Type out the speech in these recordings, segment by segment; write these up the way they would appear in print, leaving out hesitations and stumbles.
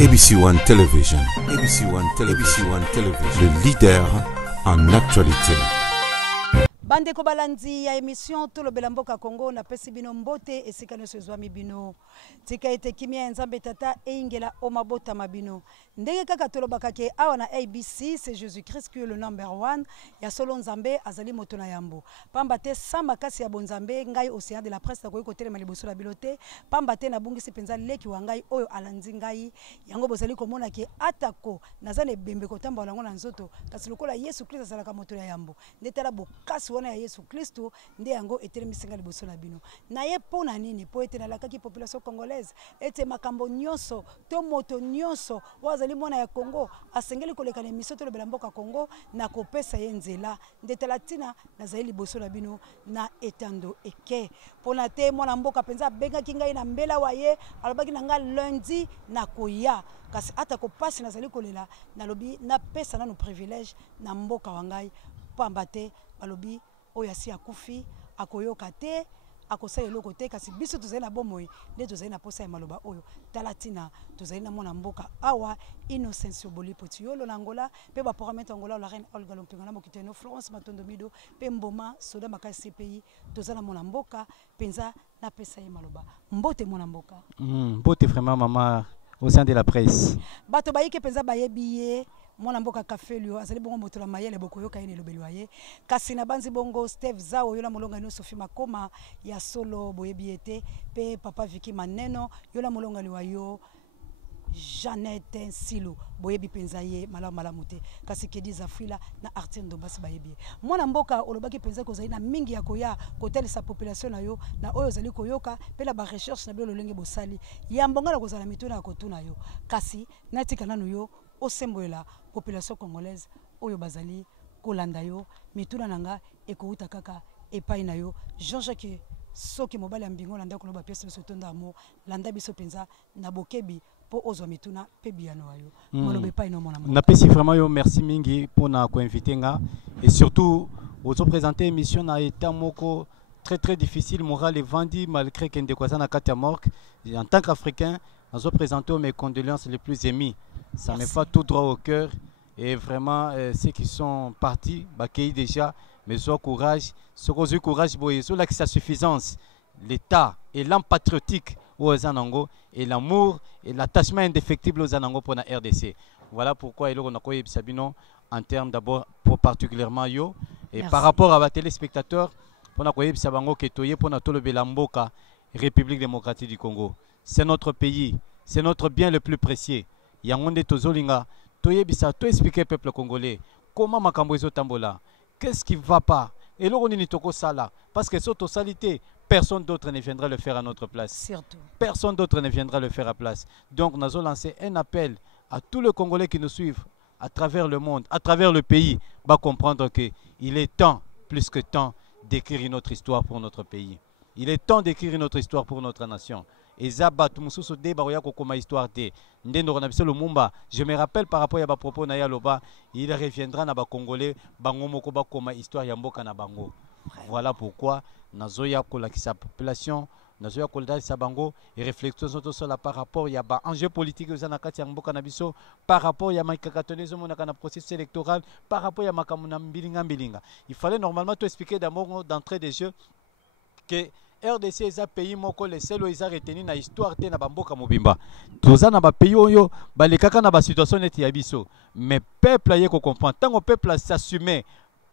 ABC One Television. ABC One Television. ABC One Television. Le leader en actualité. Bande ko balandi ya émission tout le Belamboka Congo na pesi bino mbote esika nyonso ezwami bino tika ete kimia nzambe tata eingela omabota mabino ndenge kaka tolobaka ke awa na ABC c'est Jésus-Christ qui est le number 1 ya solo nzambe azali moto na yambo pamba te sama kasi ya bonzambe ngai océan de la presse na koyi kotelema liboso la bilote pamba te na bungisi penza leki wa ngai oyo alandi ngai yango bozali komona ke atako nazane bembe kotamba lango na nzoto kasi lokola Yesu Christ azalaka moto na yambo ndetala bokasi ya Yesu Kristo nde yango etelemisinga liboso na bino na ye pona nini po ete nalakaki population congolaise ete makambo nyonso to moto nyonso wazali mwana ya Congo asengeli koleka na émission tolobela mboka Congo na kopesa ye nzela ndetala tina nazali liboso na bino na etando eke pona te mwana mboka penza bengaki ngai na mbela wa ye alobaki na nga lundi na koya kasi ata kopasi nazali kolela nalobi na pesa nanu privilège na mboka wa ngai pamba te balobi oyo asi akufi akoyoka te akosala eloko te kasi biso tozali na bomoi nde tozali na posa ya maloba oyo talatina tozali na mwana mboka awa Innocence Bolipo Tiolo na Angola pe ba programme Angola la reine Olga Lompinga na mokiteno Florence Matondo Mido pe Mboma soda makasi CPI tozali na mwana mboka penza na pesa ya maloba mbote mwana mboka mbote vraiment maman au sein de la presse bato bayike penza bayebiye mwana mboka kafelio azali bongo moto la mayele bokoyoka yene lobelwa ye kasi na banzi bongo Steve Zao yola molonga no Sophie Makoma ya solo boyebiete pe papa Vicky Maneno yola molonga liwa yo Jeannette Nsilo boyebi penza ye malamu te kasi Kedi Zafila na Artin Ndombasi bayebi mwana mboka olobaki penza ko zali na mingi ya koya kotel sa population na yo na oyo zali koyoka pe la ba recherche na bilo lolenge bosali ya mbonga na kozala mituna ya kotuna yo kasi natika nanu yo osembola population congolaise oyo bazali kolanda yo mituna nanga ekouta kaka epai na yo Jean-Jacques soki mobali ya mbingo landa koloba pièce de sotonda mo landa biso penza na bokebi po ozwa mituna pe biano yo molobe epai no mona na pesi vraiment yo merci mingi pour na ko inviter nga et surtout ozo présenter émission na état moko très difficile moral et vendi malgré que ndekwaza na kati ya morgue en tant qu'Africain nous présenter mes condoléances les plus émues. Ça me fait tout droit au cœur et vraiment ceux qui sont partis, bakei déjà, mais sois courage, ce courage boyeso là que sa suffisance, l'état et l'âme patriotique aux Anango et l'amour et l'attachement indéfectible aux Anango pour la RDC. Voilà pourquoi il a koyeb Sabino en termes d'abord pour particulièrement yo et par rapport à la téléspectateurs pour na koyeb Sabango ketoye pour na tolo belamboka République démocratique du Congo. C'est notre pays, c'est notre bien le plus précieux. Yangonde tozolinga, toyebisa, to expliquer peuple congolais comment makambo ezo tambola. Qu'est-ce qui va pas? Et l'on ni toko sala parce que soto salité, personne d'autre ne viendra le faire à notre place. Surtout. Personne d'autre ne viendra le faire à place. Donc nous avons lancé un appel à tous les Congolais qui nous suivent à travers le monde, à travers le pays, va comprendre que il est temps, plus que temps, d'écrire une autre histoire pour notre pays. Il est temps d'écrire une autre histoire pour notre nation. Et Zabat, Moussousou Deba, Koma histoire de Ndendo le Mumba. Je me rappelle par rapport à ba propos na Yaloba, il reviendra na ba Congolais, Bango Mokoba Koma histoire Yamboka na Bango. Voilà pourquoi Nazoya Kola qui sa population, Nazoya Kolda sa Bango, et réflexion sur la par rapport à ba enjeu politique aux Anakati Yamboka Nabiso, par rapport à Maïkakatonezo Monakana processus électoral, par rapport à Makamuna Mbilinga Mbilinga. Il fallait normalement tout expliquer d'abord d'entrée des jeux que RDC est un pays moko les seuls ils ont retenu na histoire te na bamboka mobimba. Toza na ba pays oyo balekaka na ba situation neti ya biso. Mais peuple aye ko comprendre tant que peuple s'assumer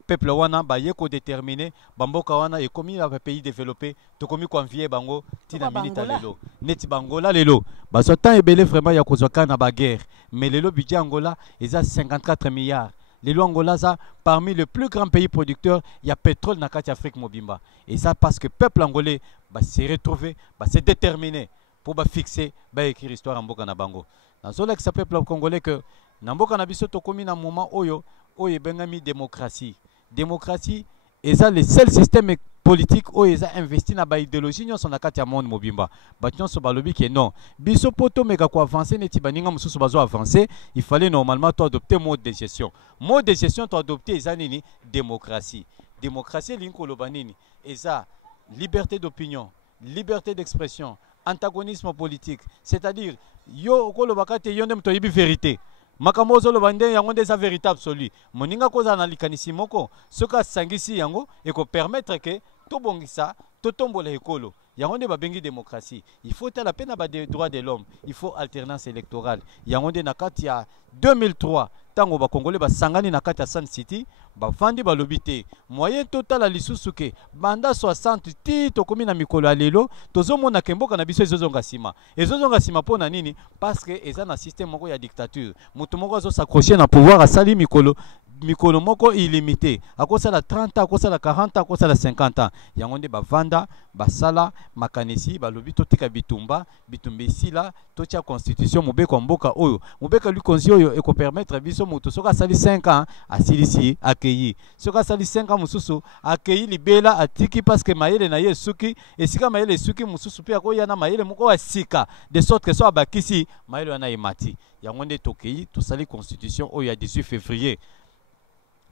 peuple wana ba ye ko déterminer bamboka wana et comme il a un pays développé to komi ko envier bango tina milita lelo. Neti bangola lelo. Ba so temps ebele vraiment ya kozoka na ba guerre. Mais lelo budget Angola ils a 54 milliards. Les Angola, parmi les plus grands pays producteurs, il y a pétrole dans l'Afrique Mobimba. Et ça parce que le peuple angolais s'est retrouvé, s'est déterminé pour fixer, écrire l'histoire en Boka Nabango. Dans ce peuple congolais que Namboka Nabiso Tokomi dans un moment où il y a une démocratie. Démocratie, et ça le seul système politique où ils ont investi dans l'idéologie, nous sommes dans le monde mobimba. Nous sommes dans que non. Biso poto mega ko avancer, neti baninga mususu bazo avancer, il fallait normalement adopter mode de gestion. Mode de gestion to adopter ezanini démocratie. Démocratie linko lobanini. Et ça liberté d'opinion, liberté d'expression, antagonisme politique, c'est-à-dire yo okoloba kate yo nde moto oyebi vérité makambo ozoloba nde yango nde eza vérité absolue moninga kozala na likanisi moko soki asangisi yango ekopermettre ke tobongisa totombola ekolo yango nde babengi démocratie il faut tala mpe na badroit de l'homme il faut alternance électorale yango nde na kati ya 2003 tango bakongole basangani na kati ya Sun City bafandi balobi te moyen totala lisusu ke banda 60 ti tokomi na mikolo ya lelo tozomona ke mboka na biso ezozonga nsima mpona nini parce que eza na système moko ya dictature moto moko azosakroche na pouvoir asali mikolo moko illimité akosala 30 ans akosala 40 ans akosala 50 ans yango nde bavanda basala makanisi balobi totika bitumba esila totia constitution mobeko mboka oyo mobeka likonzi oyo ekopermettre biso moto soki asali 5 ans asilisi akei soki asali 5 ans mosusu akei libela atiki parce que mayele na ye esuki esika mayele esuki mosusu mpe akoya na mayele moko ya sika de sorte que so abakisi mayele wana emati yango nde tokei tosali constitution oyo ya 18 février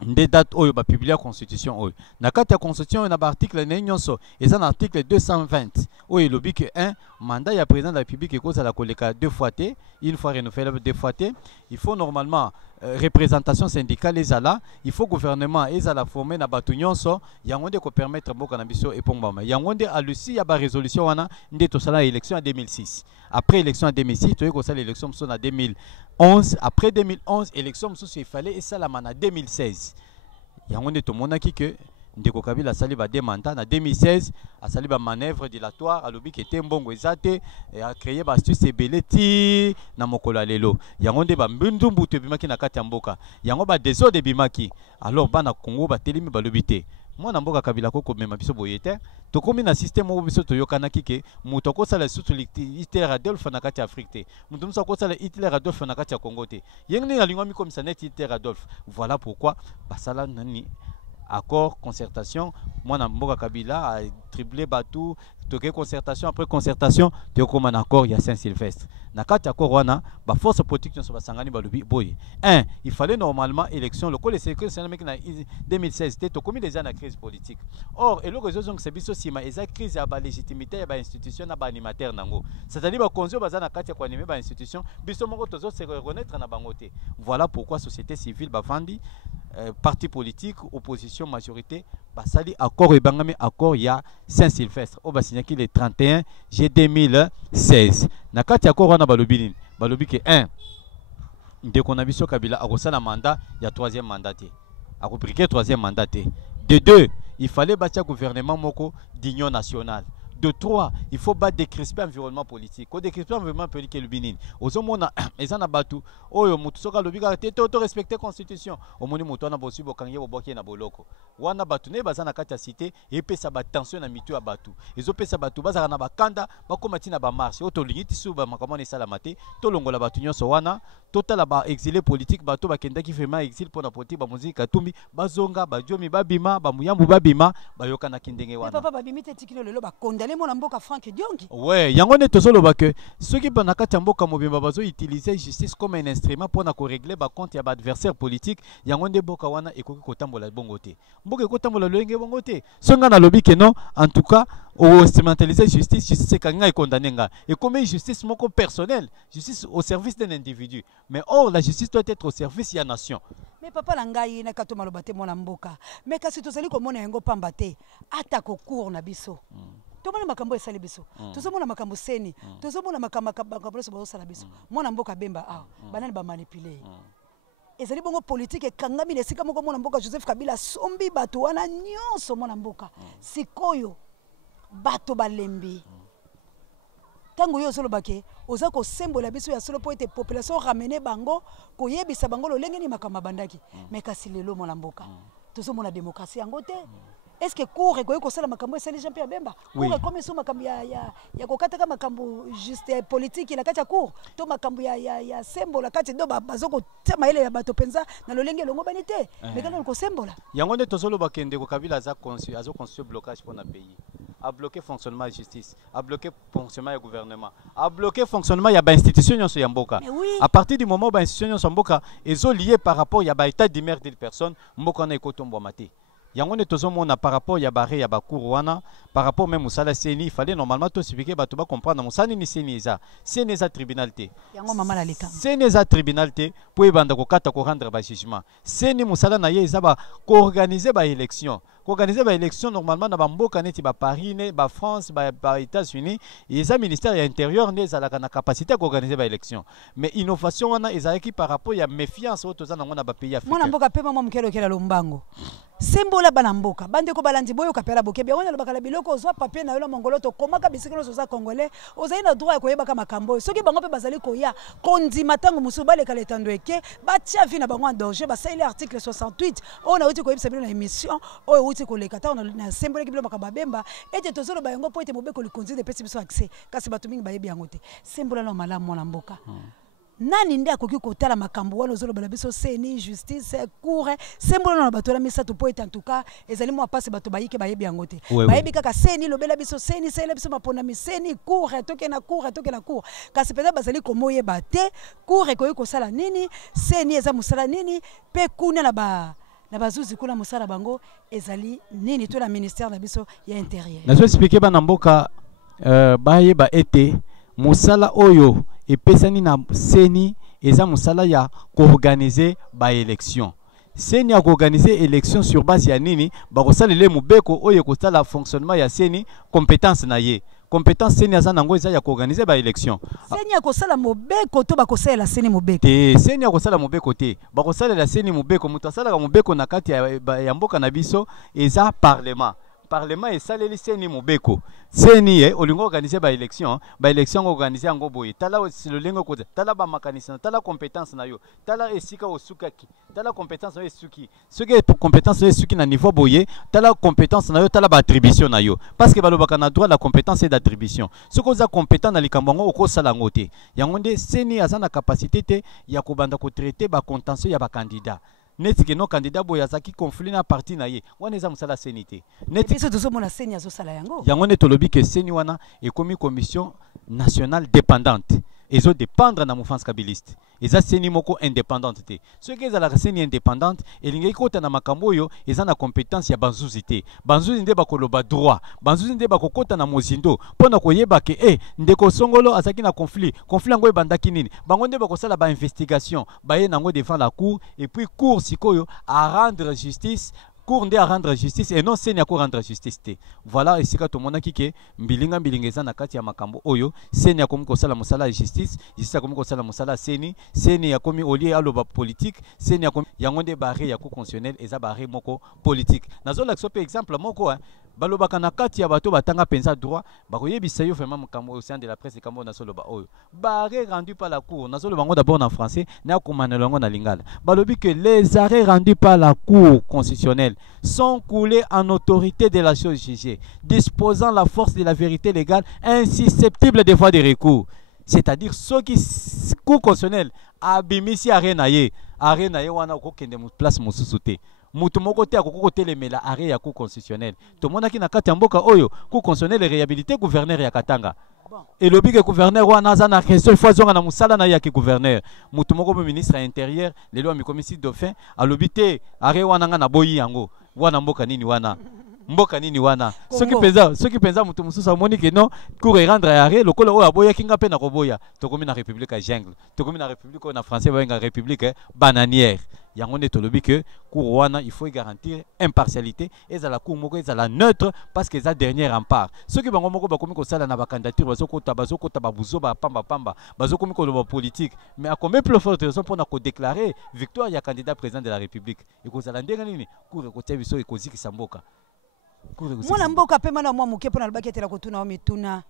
nde date oyo bapublia constitution oyo na kati ya constitution oyo na baarticle na nyonso eza na article 220 oyo elobi ke 1 mandat ya président de la république ekozala koleka 2 fois te une fois renouvelable 2 fois te il faut normalement représentation syndicale ezala il faut gouvernement ezala formé na bato nyonso yango nde kopermettre mboka na biso epombama yango nde alusi ya barésolution wana nde tosala élection en 2006 après élection en 2006 toyei kosala élection mosusu na 2011 après 2011 élection mosusu efale esalama na 2016 yango nde tomonaki ke ndeko Kabila asali ba demanda na 2016 asali ba manœuvre dilatoire alobi ke te mbongo ezate a créé ba astuce ebele ti na mokolo lelo yango nde ba mbundumbu to bimaki na kati ya mboka yango ba désordre bimaki alors bana Congo ba telemi balobi te mwana mboka Kabila ko mema biso boye te tokomi na système oyo biso toyokanaki ke moto akosala sutu Hitler Adolphe na kati ya Afrique te moto mosusu akosala Hitler Adolphe na kati ya Congo te yenge nde alingwami komisa neti Hitler Adolphe voilà pourquoi basala nani accord concertation mwana mboka Kabila a triplé batou toke concertation après concertation tokoma na accord ya Saint-Sylvestre na kati accord wana ba force politique nso basangani balobi boye il fallait normalement élection le col sécurité sénamique na 2016 te tokomi déjà na crise politique or eloko ezozong se biso sima eza crise ya ba légitimité ya ba institution na ba animateur nango c'est-à-dire ba konzo baza na kati ya ko animer ba institution biso moko tozo se reconnaître na bango te voilà pourquoi société civile bavandi parti politique opposition majorité basali accord ebangami accord ya Saint-Sylvestre au basignaki le 31 juillet 2016 na kati accord wana balobi nini balobi ke 1 ndeko na biso Kabila akosala mandat ya 3e mandat te akobriquer 3e mandat te de 2 il fallait bâtir gouvernement moko d'union nationale. De 3, il faut battre décrisper l'environnement politique. Quand décrisper l'environnement politique, le binin. Aux hommes, ils en a battu. Oh, yo, mutu soka lobi ka te auto respecter constitution. Au moni mutu na bosi bokangie boboki na boloko. Wana batu ne bazana kati ya cité et pesa ba tension na mitu ya batu. Ezo pesa batu bazaka na bakanda bakomati na ba marche. Oto lingiti su ba makamone sala mate. To longola batu nyonso wana. Total ba exilé politique bato bakendaki vraiment exil pona politique ba muziki katumbi bazonga bajomi babima ba muyambu babima bayoka na kindenge wana. Papa babimi te tikino lelo ba condamner mon mboka Frank Diongi. Ouais, yango ne tozoloba ke ceux qui bana kati mboka mobimba bazo utiliser justice comme un instrument pour na ko régler ba compte ya ba adversaire politique yango nde boka wana ekoki kotambola bongo te. Mboka ekotambola lolenge bongo te. Songa na lobi ke non en tout cas au instrumentaliser justice kanga e condamner nga. Et comme justice moko personnel, justice au service d'un individu. Mais or la justice doit être au service de la nation. Mais papa langai na kato malobate mona mboka. Mais kasi tozali komona yango pamba te ata ko cour na biso. Tomona makambo esali biso. Tozomona makambo seni. Tozomona makambo so bazosala biso. Mona mboka bemba banani ba manipuler. Ezali bongo politique ekangami nesika moko mona mboka Joseph Kabila sombi bato wana nyonso mona mboka. Sikoyo bato balembi. Tango yo solo bake oza ko sembola biso ya solo po ete population ramener bango ko yebisa bango lolenge ni makama bandaki mais kasi lelo mona mboka tozo mona démocratie yango te est-ce que cour ko ko sala makambo esali Jean-Pierre Bemba cour comme so makambo ya ko kataka makambo juste politique la kati ya cour to makambo ya sembola kati do bazoko tema ile ya bato penza na lolenge longo banite mais kana ko sembola yango ne tozo lo bakende ko Kabila azo construire blocage pour na pays a bloqué fonctionnement de la justice, a bloqué fonctionnement du gouvernement, a bloqué fonctionnement de l'institution de Mboka. À partir du moment où l'institution de Mboka est liée par rapport à l'état d'immersion des personnes, Mboka n'a pas été maté. yango ne tozomona par rapport ya bare ya bakuru wana par rapport même musala seni il fallait normalement to expliquer bato ba comprendre musani ni seni eza tribunal te yango mama la leka seni eza tribunal te po ebanda kokata ko rendre ba jugement seni musala na ye eza ba ko organiser ba élection normalement na bamboka neti ba Paris ne ba France ba États-Unis eza ministère ya intérieur ne ezalaka na capacité ko organiser ba élection mais innovation wana ezalaki par rapport ya méfiance oto za nango na ba pays africains mwana mboka pe mama mukelo kela lombango sembola bana mboka bande ko balandi boyo kapela boke bien wana lobaka biloko ozwa papier na yo la mongolo to komaka bisikelo soza congolais ozali na droit ya koyeba ka makambo soki bango pe bazali koya kondima tango musu baleka letando eke batia vie na bango en danger basali article 68 on a uti koyebisa bino na émission oyo uti koleka ta na sembola kibilo makaba bemba ete tozolo bayango po ete mobeko likonzi de pesi biso accès kasi batu mingi bayebi yango te sembola na malamu mwana mboka nani nde akoki kotala makambo wana ozoloba biso seni justice cour sembola na bato la misato po en tout cas ezali mo passe bato bayike bayebi yango te bayebi kaka seni lobela biso seni sela biso mapona miseni cour toke na cour kasi pena bazali komoyeba te cour ekoki kosala nini seni eza musala nini pe kuna na bazuzi kuna musala bango ezali nini to la ministère na biso ya intérieur nazo expliquer bana mboka bayeba ete musala oyo epesani na seni eza musala ya koorganiser ba élection seni ya koorganiser élection sur base ya nini bakosalele mobeko oyo kosala fonctionnement ya seni compétence na ye compétence seni aza nango eza ya koorganiser ba élection seni ya kosala mobeko to bakosalela seni mobeko te seni ya kosala mobeko te bakosalela seni mobeko mutu asalaka mobeko na kati ya mboka na biso eza parlement esaleli seni mobeko seni olingo organiser ba élection organiser yango boye tala lolingo ko tala ba makanisa tala compétence na yo tala esika osukaki tala compétence na yo esuki soki compétence na yo esuki na niveau boye tala compétence na yo tala ba attribution na yo parce que balobaka na droit la compétence et d'attribution soki oza compétent na likambo ngo okosala ngo te yango nde seni aza na capacité te ya kobanda ko traiter ba contentieux ya ba candidat neti ke no candidat boya zaki conflit na parti na ye wana eza musala seni te neti biso tozomona seni azosala yango ne tolobi ke seni wana ekomi commission nationale dépendante ezo dépendre na mouvance kabiliste eza seni moko indépendante te soki ezalaka seni indépendante elingaki kota na makambo oyo eza na compétence ya banzuzi te banzuzi nde bakoloba droit banzuzi nde bakokota na mozindo mpona koyeba ke ndeko songolo azalaki na conflit yango ebandaki nini bango nde bakosala ba investigation baye nango devant la cour et puis cour sikoyo à rendre justice cour nde à rendre justice et non seni ya ko rendre justice te voilà esika tomonaki ke mbilinga eza na kati ya makambo oyo seni ya komi kosala mosala ya justice ya komi kosala mosala seni ya komi olie aloba politique seni ya komi yango nde bare ya ko constitutionnel eza bare moko politique nazolakisa pe exemple moko balobaka na kati ya bato batanga penza droit bakoyebisa yo vraiment makambo au sein de la presse kambo nasoloba oyo bare rendu par la cour nasoloba ngo d'abord en français na komanela ngo na lingala balobi que les arrêts rendus par la cour constitutionnelle sont coulés en autorité de la chose jugée, disposant la force de la vérité légale insusceptible de voie de recours. C'est-à-dire ceux qui cour constitutionnelle abimisi arrêt na ye wana okokende place mosusu te mutu moko te akoko telemela arrêt ya cour constitutionnelle tomonaki na kati ya mboka oyo cour constitutionnelle réhabilité gouverneur ya Katanga elobi ke gouverneur wana aza na raison il faut azonga na musala na yaki gouverneur mutu moko ministre ya intérieur lelo amikomisi dauphin alobi te arrêt wana nga na boyi yango wana mboka nini wana soki penza mutu mususu amoni ke non cour rendre arrêt lokola oyo aboyaki nga mpe na koboya tokomi na république ya jungle tokomi na république oyo na français babenga république bananière yango nde tolobi ke cour wana il faut garantir impartialité ezala cour moko ezala neutre parce que eza dernier rempart soki bango moko bakomi kosala na bacandidature bazokota babuzo bapamba bazokomi koloba politique mais akomi plus forte raison mpona kodéclarer victoire ya candidat président de la république ekozala ndenge nini cour ekotia biso ekozikisa mboka mwana mboka pe mana mwa moke mpona lobaki etela kotuna wa mituna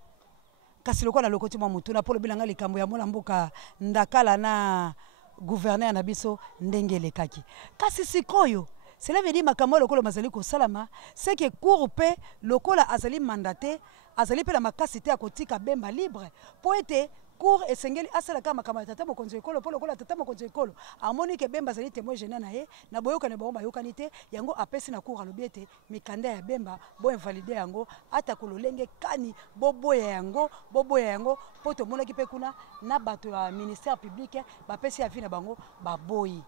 kasi lokola lokoti mwa motuna mpo lobilanga likambo ya mwana mboka ndakala na gouverneur na biso ndenge elekaki kasi sikoyo cela veut dire makambo lokola mazali kosalama c'est que cour pe lokola azali mandaté azali pe na makasi te akotika bemba libre po ete cour esengeli asala kama makambo tata mokonzi ekolo po lokola tata mokonzi ekolo amoni ke bemba azali témoin gênant na ye na boyokane bango bayokani te yango apesi na cour alobi ete mikanda ya bemba bo invalide yango ata kololenge kani boboya yango po tomonaki pe kuna na bato ya ministère public bapesi ya vi na bango baboyi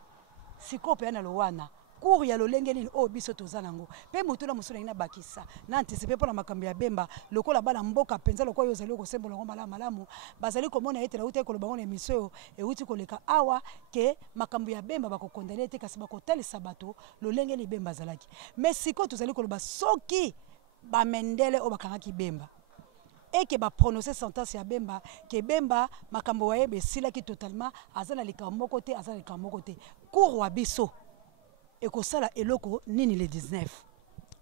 siko pe na lowana cour ya lolenge nini o biso tozanango pe mutuna musuna ina bakisa na anticiper pour la makambo ya bemba lokola bala mboka penza lokola yozali ko sembola ngo malamu bazali komona ete la uta ko lobango na emission e uti koleka awa ke makambo ya bemba bako condamner te kasi bako talisa bato lolenge ni bemba zalaki mais siko tozali ko loba soki ba mendele o bakangaki bemba et que ba prononcer sentence ya bemba ke bemba makambo waye be silaki totalement azana likambo côté azana likambo côté cour wa biso et que ça eloko nini le 19.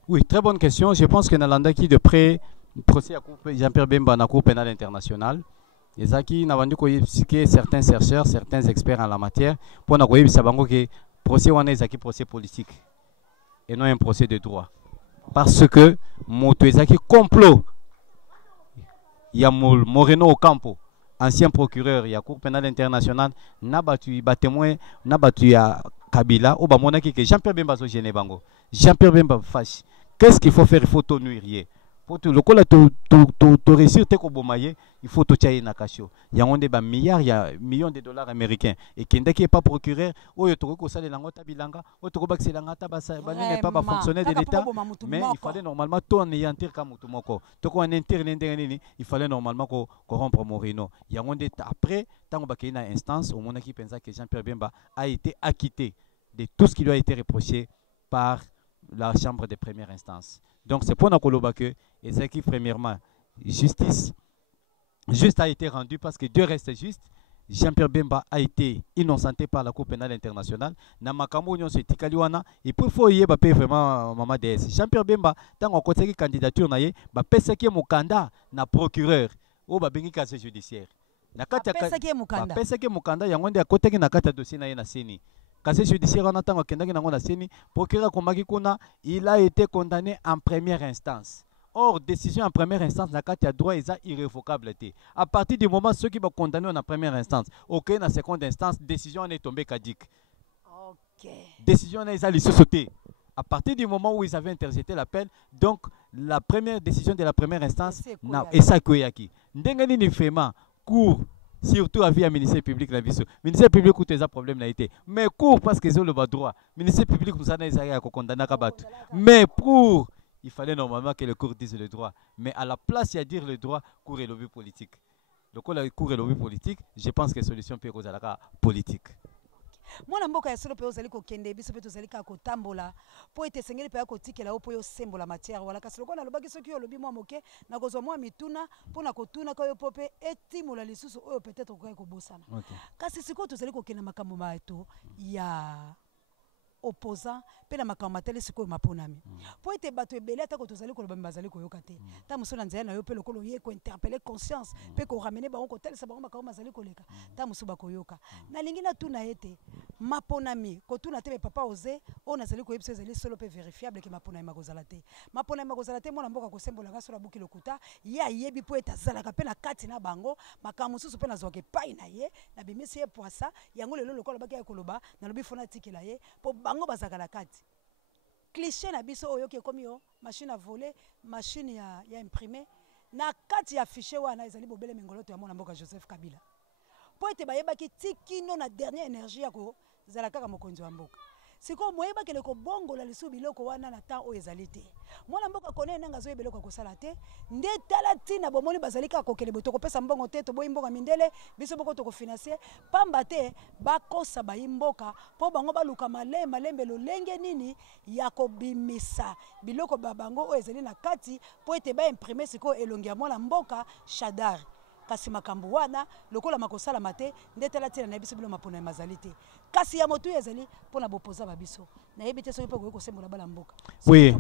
Oui, très bonne question. Je pense que Nalanda qui de près procès à Jean-Pierre Bemba na Cour pénale internationale. Et ça qui n'a vendu que certains chercheurs, certains experts en la matière pour na koyebisa bango que procès wana ezaki procès politique et non un procès de droit. Parce que moto ezaki complot. Il y a Moreno Ocampo, ancien procureur, il y a Cour pénale internationale, n'a battu témoin, n'a battu à Kabila, ou bah que Jean-Pierre Bemba so gêné bango. Jean-Pierre Bemba fâche. Qu'est-ce qu'il faut faire? Il faut te nuire. Le col tu réussir te kobomaye, il faut te tirer na kasho. Il y a des milliards, il y a millions de dollars américains. Et qui n'est pas procureur, ou il faut que langota bilanga, ou tu que langata n'est pas fonctionnaire de l'État, mais il fallait normalement tout anéantir comme mutumoko. Tu ko anéantir il fallait normalement corrompre Moreno. Il y a des après tant que une instance au monde qui pensait que Jean-Pierre Bemba a été acquitté de tout ce qui lui a été reproché par la chambre de première instance. Donc c'est pour nous que et premièrement justice juste a été rendue parce que Dieu reste juste. Jean-Pierre Bemba a été innocenté par la Cour pénale internationale. Na makambo nyon se tikaliwana et puis faut y ba vraiment maman DS. Jean-Pierre Bemba tant on conseille candidature na ye ba pesaki mukanda na procureur ou ba bengi casier judiciaire. Na kati ba pesaki mukanda yango nde akoteki na kati dossier na ye na seni. Casier judiciaire en tant que procureur Komaki il a été condamné en première instance. Or, décision en première instance, la carte à droit est irrévocable. À partir du moment où ceux qui vont condamner en première instance, ok, en seconde instance, décision est tombée caduque. Ok. Décision est allée sauter. À partir du moment où ils avaient interjeté l'appel, donc la première décision de la première instance, et ça koyaki. Ndengani ni fema cour. Surtout avis à ministère public la vie. Ministère public où des problèmes n'a été. Mais court parce qu'ils ont le droit. Ministère public nous a dit condamné à battre. Mais pour il fallait normalement que le cour dise le droit. Mais à la place de dire le droit, cour et lobby politique. Donc la cour et lobby politique, je pense que la solution peut être politique. Mwana mboka ya solo pe ozali ko kende biso pe tozali ka ko tambola po ete sengeli pe ko tikela po yo sembola matière wala kasi lokona lobaki soki yo lobi mwa moke na kozwa mwa mituna po na kotuna ka yo pope etimola lisusu oyo peut-être ko ko bosana. Kasi siko tozali ko kenda makambo maeto ya opposant pe na makambo matele siko maponami po ete bato ebele atako tozali ko loba bazali ko yoka te ta musona nzaya na yo pe lokolo ye ko interpeller conscience pe ko ramener bango ko telesa bango makambo mazali ko leka ta musuba ko yoka na lingi na tuna ete maponami ko tuna te papa oze on azali ko yebisa ezali solo pe vérifiable ke maponami makozala te mona mboka ko sembola nga solo buki lokuta ya yebi po eta zala ka pe na kati na bango makambo susu pe na zoke pai na ye na bimisi ye poisa yango lelo lokolo baki ya koloba na lobi fona tikela ye po bango bazaka la kati cliché na biso oyo ke komi yo machine à voler machine ya imprimer na kati ya fichier wana ezali bobele mengoloto ya mona mboka Joseph Kabila po ete bayebaki tikino na dernière énergie yako zala kaka mokonzi wa mboka siko moyeba kele ko bongo la lisu biloko wana na temps o ezali te mwana mboka kone nanga zo ebeloko ko sala te nde tala tina bomoni bazali ka ko kele botoko pesa mbongo te to boyi mboka mindele biso boko to ko financer pamba te bakosa bayi mboka po bango baluka malembe lolenge nini ya ko bimisa biloko babango o ezali na kati po ete ba imprimer siko elongi ya mwana mboka Shadar kasi makambo wana lokola makosala mate ndetela tina na biso bilo mapona ya mazali te kasi ya motu ezali pona bopoza babiso na yebite soki pe ko sembola bala mboka oui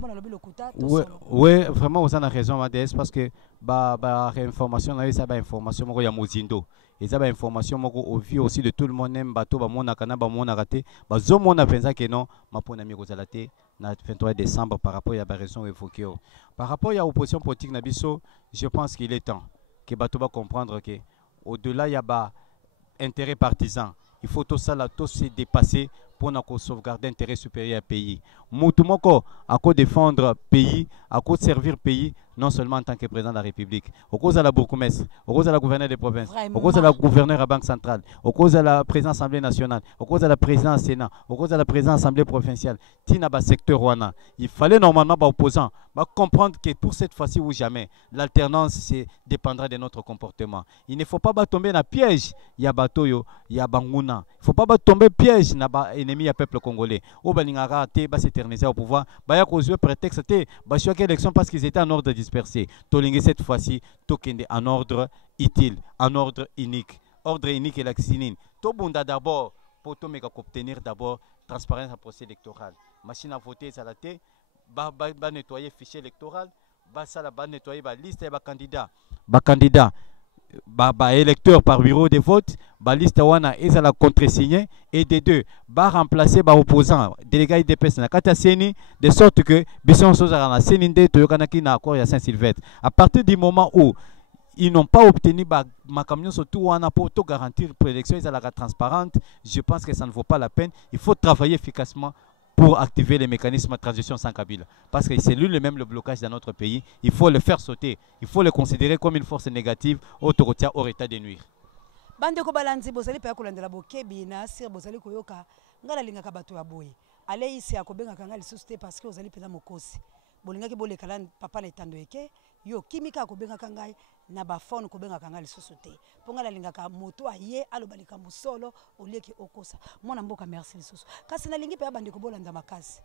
oui vraiment vous avez raison Mades parce que ba information na ça ba information moko ya mozindo et ça ba information moko au vu aussi de tout le monde même bato ba mona kana ba mona raté ba zo mona pensa que non mapona mi kozala te na 23 décembre par rapport à la raison évoquée par rapport à l'opposition politique na biso je pense qu'il est temps que bato va comprendre que au-delà il y a intérêt partisan il faut tout ça là tout se dépasser pour sauvegarder l'intérêt supérieur du pays. Moutoumoko, à quoi défendre pays, à quoi servir pays, non seulement en tant que président de la République, au cause de la bourgmestre, au cause de la gouverneure des provinces, au cause de la gouverneure à la Banque centrale, au cause de la présidente de l'Assemblée nationale, au cause de la présidente du Sénat, au cause de la présidente de l'Assemblée provinciale, Tinaba secteur Rwanda. Il fallait normalement, opposants, comprendre que pour cette fois-ci ou jamais, l'alternance dépendra de notre comportement. Il ne faut pas tomber dans le piège, il y a Batoyo, il y a Bangouna. Il ne faut pas tomber piège dans l'ennemi du peuple congolais. Au Balingara, va s'éterniser au pouvoir, il y a causé prétexte, chaque élection parce qu'ils étaient en ordre dispersé. Tolingue cette fois-ci, tokende en ordre utile, en ordre unique. Ordre unique et l'axinine. Tobunda d'abord, pour obtenir d'abord transparence à procès électoral. Machine à voter, ça la té, va nettoyer le fichier électoral, va nettoyer la liste des candidats. Électeurs par bureau de vote, liste wana et la contresigné et des deux remplacer opposants délégués IDPS na kata seni de sorte que bison soza na seninde toyokana ki na accord ya Saint-Sylvestre. À partir du moment où ils n'ont pas obtenu ma camion surtout wana pour garantir l'élection ils la transparente, je pense que ça ne vaut pas la peine. Il faut travailler efficacement pour activer les mécanismes de transition sans Kabila. Parce que c'est lui le même le blocage dans notre pays. Il faut le faire sauter. Il faut le considérer comme une force négative au état de nuire. Bande ko balanzi bozali pa kolandela bokebi na sir bozali koyoka ngala linga ka bato ya boye. Ale isi akobenga kanga lisusu te parce que ozali pela mokosi. Bolinga ki bolekala papa na etando eke yo kimika akobenga kanga na ba phone kobenga kanga lisusu te. Ponga la linga ka moto aye aloba likambo solo oleki okosa. Mwana mboka merci lisusu. Kasi na lingi pe bande ko bolanda makasi.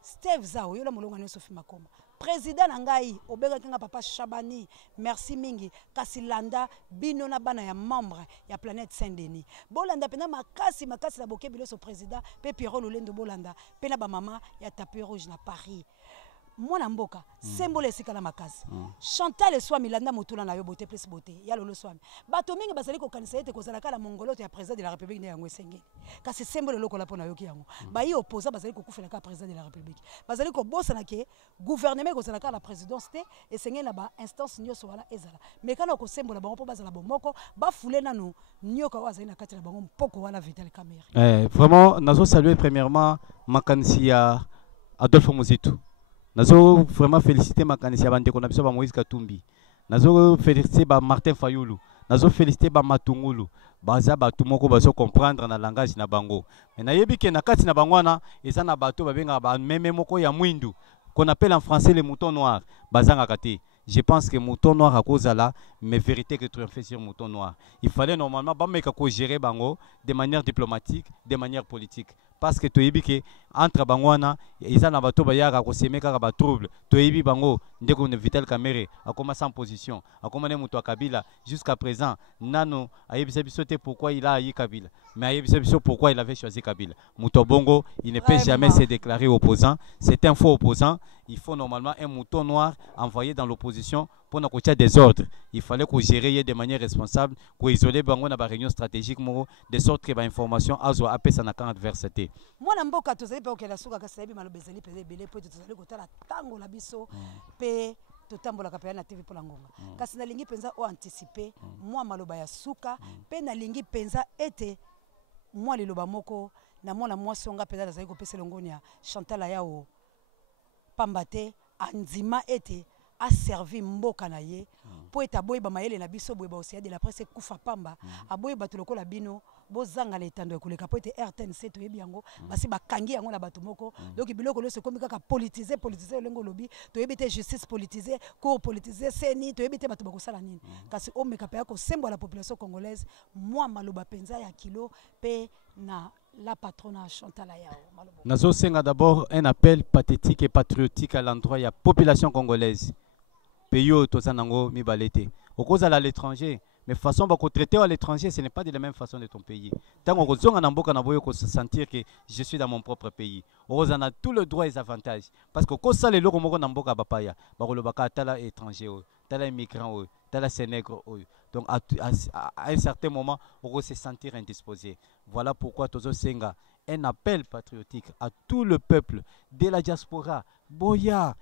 Steve Zao yo la molonga ne Sophie Makoma. Président Nangai obenga kanga papa Chabani merci mingi kasi landa bino na bana ya membre ya planète Saint-Denis. Bolanda pena makasi la boke biloso président pe Pierrot Lolendo bolanda pena ba mama ya tapis rouge na Paris. Mwana mboka symbole esika na makasi Chantal Swami landa motula na yo beauté plus beauté ya lolo Swami bato mingi bazali ko kanisa ete kozala kala mongolote ya président de la République ne yango esengeli kasi symbole loko la pona yo ki yango ba yi opposa bazali ko kufela ka président de la République bazali ko bosa na ke gouvernement kozala kala présidence te esengeli na ba instance nyoso wala ezala mais kana ko symbole bango po bazala bomoko ba fule nanu nyoka wazali na kati na bango mpoko wala Vital Kamerhe. Vraiment nazo saluer premièrement makanisi ya Adolphe Muzitu. Nazo vraiment féliciter makanisi ya bandeko na biso ba Moïse Katumbi. Nazo féliciter ba Martin Fayulu. Nazo féliciter ba Matungulu. Baza batu moko bazo comprendre na langage na bango. Mais na yebi ke na kati na bangwana eza na bato babenga ba meme moko ya mwindu qu'on appelle en français les moutons noirs. Bazanga kati. Je pense que mouton noir à cause de là, mais vérité que tu as fait sur mouton noir. Il fallait normalement gérer bango de manière diplomatique, de manière politique. Parce que tu as dit entre bangwana, ils ont bateau bayaka ko semeka ba trouble. Tu as dit bango ndeko ne Vital Kamerhe a commencé en position, a commencé muto Kabila jusqu'à présent. Nano a yebisa pourquoi il a ayi Kabila, mais a yebisa pourquoi il avait choisi Kabila. Muto bongo, il ne peut jamais se déclarer opposant. C'est un faux opposant. Il faut normalement un mouton noir envoyé dans l'opposition pour nous coacher des ordres. Il fallait qu'on gère de manière responsable, qu'on isole bango na ba réunion stratégique de sorte que ba information azo apesa na kan adversité. Moi na mboka tozali pa okela suka ka sabi malo bezali pele belé po tozali kotala tango la biso pe totambola ka pe na TV pour la ngonga. Kasi na lingi penza o anticiper moi maloba ya suka pe na lingi penza ete moi liloba moko na mwana mwasi onga penza zali ko pesa longoni ya Chantal Ayao pambate anzima ete a servi mboka na ye po eta boyeba mayele na biso boyeba aussi de la presse kufa pamba aboyeba tuloko la bino bozanga na etando ekoleka po ete RTNC toyebi yango basi bakangi yango na bato moko donc biloko lose komi kaka politiser lengo lobi toyebi te justice politiser cour politiser seni toyebi te bato bakosala nini kasi omeka pe ko sembo la population congolaise moi maloba penza ya kilo pe na la patronne Chantal Ayao. Nazo senga d'abord un appel pathétique et patriotique à l'endroit de la population congolaise. Pays tozanango mibalete. Au cause à l'étranger, mais façon ba traiter à l'étranger, ce n'est pas de la même façon de ton pays. Tant qu'on zonga na mboka na boyo ko se sentir que je suis dans mon propre pays. On a tout le droit et les avantages parce que ko ça les loko moko na mboka bapaya, ba ko lobaka tala étranger, tala immigrant, tala sénègre. Donc à un certain moment, on va se sentir indisposé. Voilà pourquoi Tozo Senga, un appel patriotique à tout le peuple de la diaspora. Boya.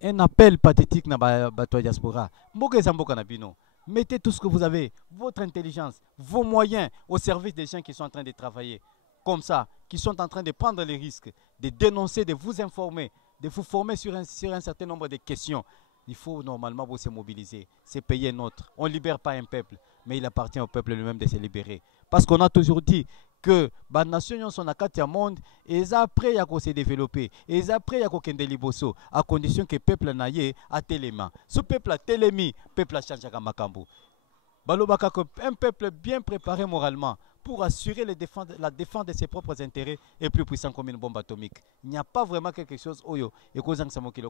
Un appel pathétique na la diaspora. Mboka zamboka na bino. Mettez tout ce que vous avez, votre intelligence, vos moyens au service des gens qui sont en train de travailler comme ça, qui sont en train de prendre les risques, de dénoncer, de vous informer, de vous former sur un certain nombre de questions. Il faut normalement vous se mobiliser. Ce pays est nôtre. On ne libère pas un peuple, mais il appartient au peuple lui-même de se libérer. Parce qu'on a toujours dit que les nations sont dans le monde et après, il y a se développer. Et après, il y a kende liboso, à condition que le peuple n'aille à téléma. Ce peuple a télémi, le peuple a changé à Makambo. Un peuple bien préparé moralement pour assurer la défense de ses propres intérêts est plus puissant comme une bombe atomique. Il n'y a pas vraiment quelque chose oyo et cause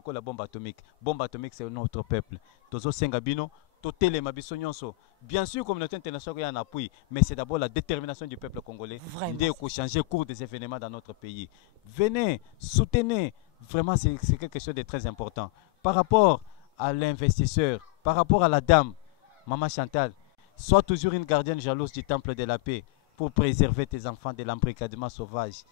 la bombe atomique. Bombe atomique, c'est notre peuple. Tozo Sengabino, Totele Mabisonyonso. Bien sûr, communauté internationale a un appui, mais c'est d'abord la détermination du peuple congolais de changer le cours des événements dans notre pays. Venez, soutenez. Vraiment, c'est quelque chose de très important. Par rapport à l'investisseur, par rapport à la dame, Maman Chantal, sois toujours une gardienne jalouse du temple de la paix pour préserver tes enfants de l'embrigadement sauvage.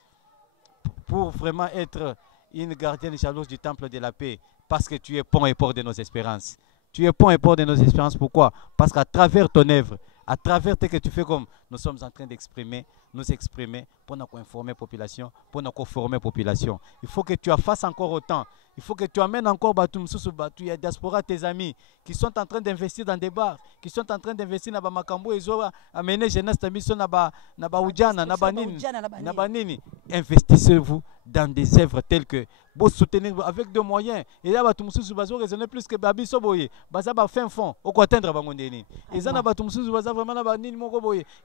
Pour vraiment être une gardienne jalouse du temple de la paix parce que tu es pont et port de nos espérances. Tu es pont et port de nos espérances. Pourquoi? Parce qu'à travers ton œuvre, à travers ce que tu fais comme nous sommes en train d'exprimer, nous exprimer pour nous informer la population, pour nous former la population. Il faut que tu fasses encore autant. Il faut que tu amènes encore il y a diaspora, tes amis qui sont en train d'investir dans des bars, qui sont en train d'investir dans Makambo et amener jeunesse mission na Oudjana, na Banini. Investissez-vous dans des œuvres telles que vous soutenir avec des moyens. Et là, vous avez raisonné plus que Babi Soboye. Baza ba fin fond, au quoi atteindre Bangondeni. Et ça,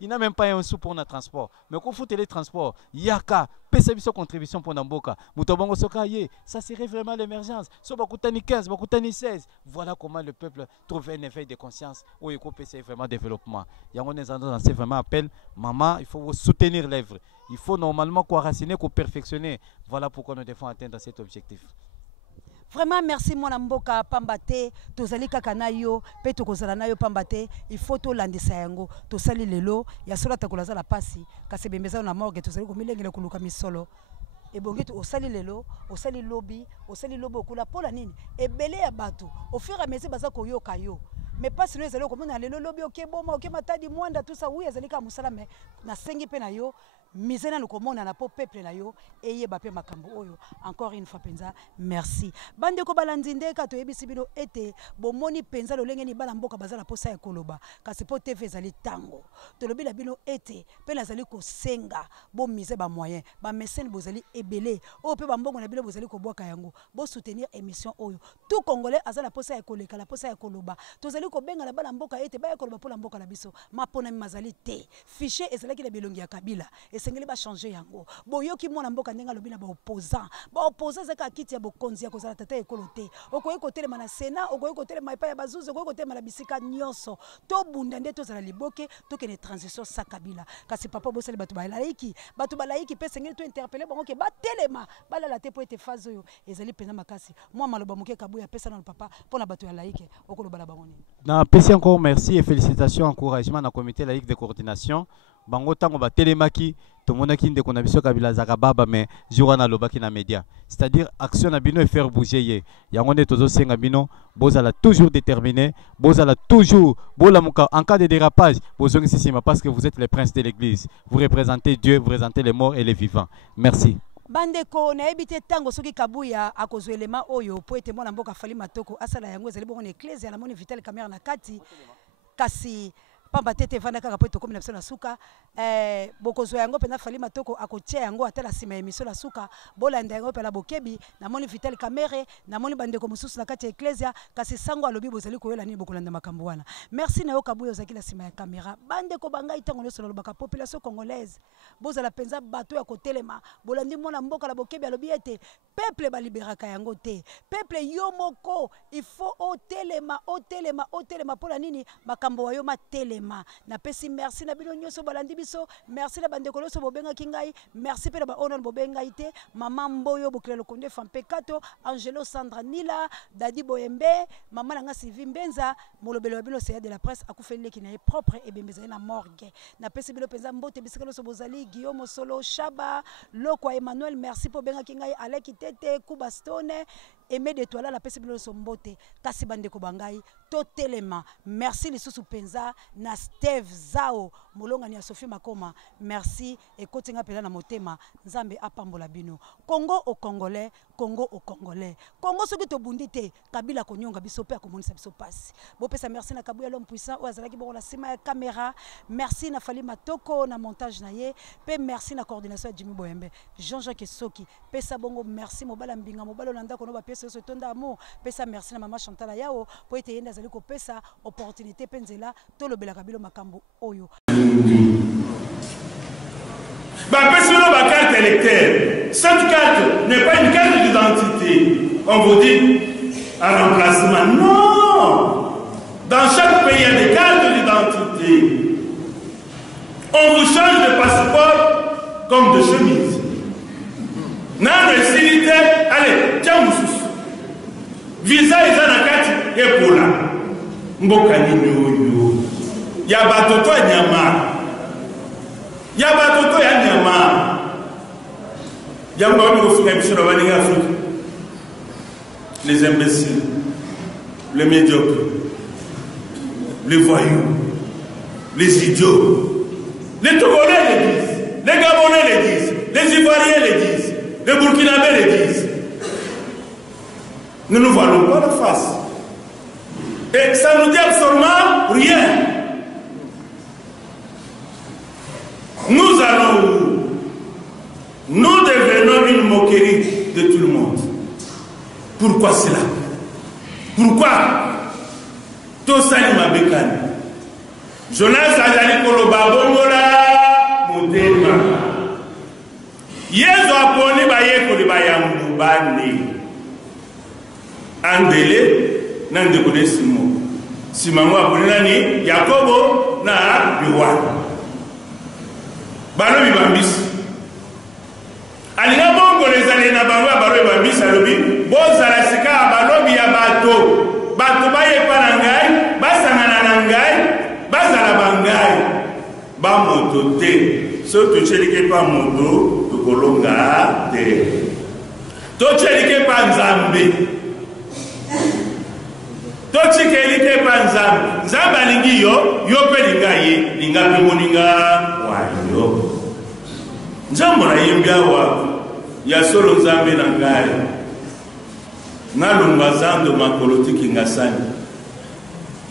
il n'a même pas un sou pour notre transport. Mais quand vous faites les transports, Yaka, PCB contribution pour Namboka. Moutobongo Sokaye, ça serait vraiment l'émergence. So Bakutani 15, Bakutani 16. Voilà comment le peuple trouve un éveil de conscience où il peut vraiment développement. Il y a un vraiment appel, maman, il faut vous soutenir l'œuvre. Il faut normalement quoi raciner, quoi perfectionner. Voilà pourquoi nous devons atteindre cet objectif. Vraiment merci mon amboka pambate tozali kaka na yo pe tokozala na yo pambate il faut to landisa yango to sali lelo ya sola takolaza la pasi kasi bembeza na morgue tozali ko milengela kuluka misolo et bongi to osali lelo osali lobby okula pola nini ebele ya bato au fur et à mesure baza ko yoka yo mais pas sinon ezali ko mona lelo lobby okeboma okematadi mwanda tout ça oui ezali ka musala mais na sengi pe na yo misena nukomona na po peuple na yo eye bape makambo oyo encore une fois penza merci bande ko balandinde ka to yebisi bino ete bomoni penza lolenge ni bala mboka bazala posa ya koloba kasi po TV zali tango to lobila bino ete pe nazali ko senga bo mise ba moyen ba mécène bozali ebele o pe ba mbongo na bino bozali ko bwaka yango bo soutenir émission oyo tout congolais azala posa ya koleka la posa ya koloba tozali ko benga na bala mboka ete ba ya koloba po la mboka na biso mapona mazali te fichier ezalaki na bilongi ya Kabila esengeli ba changer yango boyoki mona mboka ndenga lobi na ba opposant zaka kiti ya bokonzi ya kozala tata ekolo te okoyi kotelema na Sénat okoyi kotelema epai ya bazuzi okoyi kotelema na bisika nyonso to bunda nde tozala liboke tokene transition sa Kabila kasi papa bosali bato balaiki pe sengeli to interpeller bango ke batelema balala te po ete phase oyo ezali pena makasi moi maloba moke kabuya pesa na papa pona bato ya laïque okolo bala bango nini na pesi encore merci et félicitations encouragement na comité laïque de coordination bango tango ba telemaki to monaki ndeko na biso Kabila zakababa mais jourana lobaki na média c'est-à-dire action na bino et faire bouger ye yango ne tozo senga bino bozala toujours déterminé bozala toujours bolamuka en cas de dérapage bozongi sisima parce que vous êtes les princes de l'église vous représentez Dieu vous représentez les morts et les vivants merci bandeko na ebite tango soki kabuya akozwe elema oyo po ete mwana mboka fali matoko asala yango ezali bongo na ecclesia na moni vital camera na kati kasi pamba tete vanda kaka po tokomi na biso na suka bokozwa yango pena fali matoko akotia yango atala sima emission na suka bolanda yango pela bokebi na moni vital camera na moni bandeko mususu na kati ya ecclesia kasi sango alobi bozali koyela nini bokolanda makambo wana merci na yo kabuya ozaki na sima ya kamera bandeko bangai tango nyonso lobaka population congolaise bozala penza bato ya kotelema bolandi mona mboka la bokebi alobi ete peuple baliberaka yango te peuple yo moko il faut otelema pola nini makambo wa yo matele na pesi merci na bino nyonso balandi biso merci na bandeko nyonso bobenga kingai merci pe na ba honor bobenga ite mama Mboyo Bokelo Konde Fampekato Angelo Sandra Nila Dadi Boyembe mama nanga Sylvie Mbenza molobelo wa bino c'est de la presse akufeli ki na propre et bembeza na morgue na pesi bino penza mbote bisika nyonso bozali Guillaume Solo Shaba Lokwa Emmanuel merci po benga kingai Aleki Tete Kuba Stone Aimé de toi là la pesi bilo sombote kasi bande ko bangai to telema. Merci les sous penza na Steve Zao molonga ni a Sophie Makoma. Merci et kotinga pela na motema nzambe apambola bino. Congo au Congolais, Congo au Congolais. Congo soki to bundite Kabila konyonga biso pe akomonisa biso passe. Bo pesa merci na Kabuya l'homme puissant o azalaki bo la sima caméra. Merci na Fali Matoko na montage na ye. Pe merci na coordination Jimmy Boyembe. Jean-Jacques Soki. Pesa bongo merci mobala mbinga mobala landa kono ba pesa so tonda amour. Pesa merci na maman Chantal Yao po ete yenda zali ko pesa opportunité penzela to lobela kabilo makambo oyo. Bah, personne va carte électeur. Cette carte n'est pas une carte d'identité. On vous dit un remplacement. Non! Dans chaque pays, il y a des cartes d'identité. On vous change de passeport comme de chemise. Non, allez, tiens, Moussous. Visa, ils ont la carte et pour là. Mbokani Nyoyo. Yabatoto Nyama. Yabatoto Nyama. Les imbéciles, les médiocres, les voyous, les idiots, les Togolais les disent, les Gabonais les disent, les Ivoiriens les disent, les Burkinabés les disent. Nous ne voilons pas la face. Et ça nous dit absolument rien. Nous allons où? Nous devenons une moquerie de tout le monde. Pourquoi cela? Pourquoi? Tout ça, il m'a bécane. Jonas Azali Koloba Bongola Moutema. Yezo Aponi Baye Kolibayambu Bandi. Andele, Nandekone Simo. Simango Aponi Yakobo na Biwan. Balo Bibambis. Alinga bongo les années na bango balo Bibambis alobi. Boza la sika balobi ya bato. Bato baye panangai, basangana nangai, bazala bangai. Ba moto te. So to chelike pa moto, to kolonga te. To chelike pa nzambe. To chelike pa nzambe. Nzamba lingi yo pe linga ye, linga pe moninga wa yo. Nzambo na yimbia wa ya solo nzambe na ngai. Nalunga zando makoloti kingasani.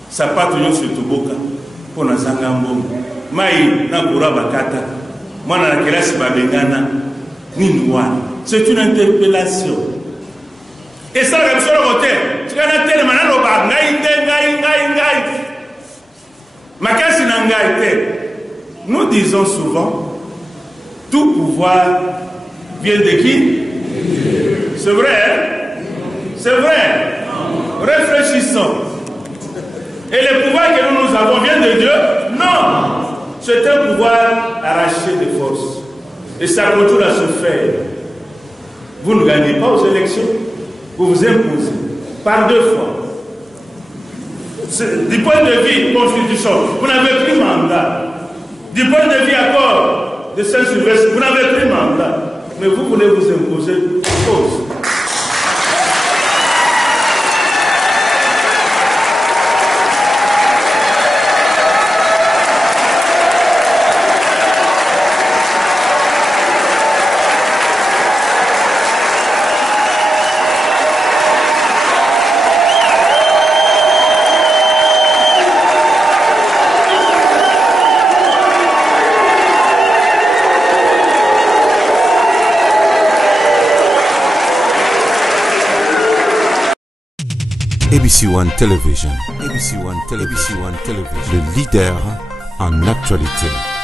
Sapato nyonso toboka pona zanga mbongo. Mai na kuraba kata. Mwana na kelasi babengana nini wana. C'est une interpellation. Et ça comme sur le côté, tu kana tele manalo ba ngai. Makasi na ngai te. Nous disons souvent tout pouvoir vient de qui? C'est vrai, hein? C'est vrai. Réfléchissons. Et le pouvoir que nous avons vient de Dieu? Non. C'est un pouvoir arraché de force. Et ça continue à se faire. Vous ne gagnez pas aux élections. Vous vous imposez. Par 2 fois. Du point de vue constitution, vous n'avez plus mandat. Du point de vue accord de Saint-Sylvestre, vous n'avez plus mandat. Mais vous voulez vous imposer cause. ABC One Television. ABC One Television. Le leader en actualité.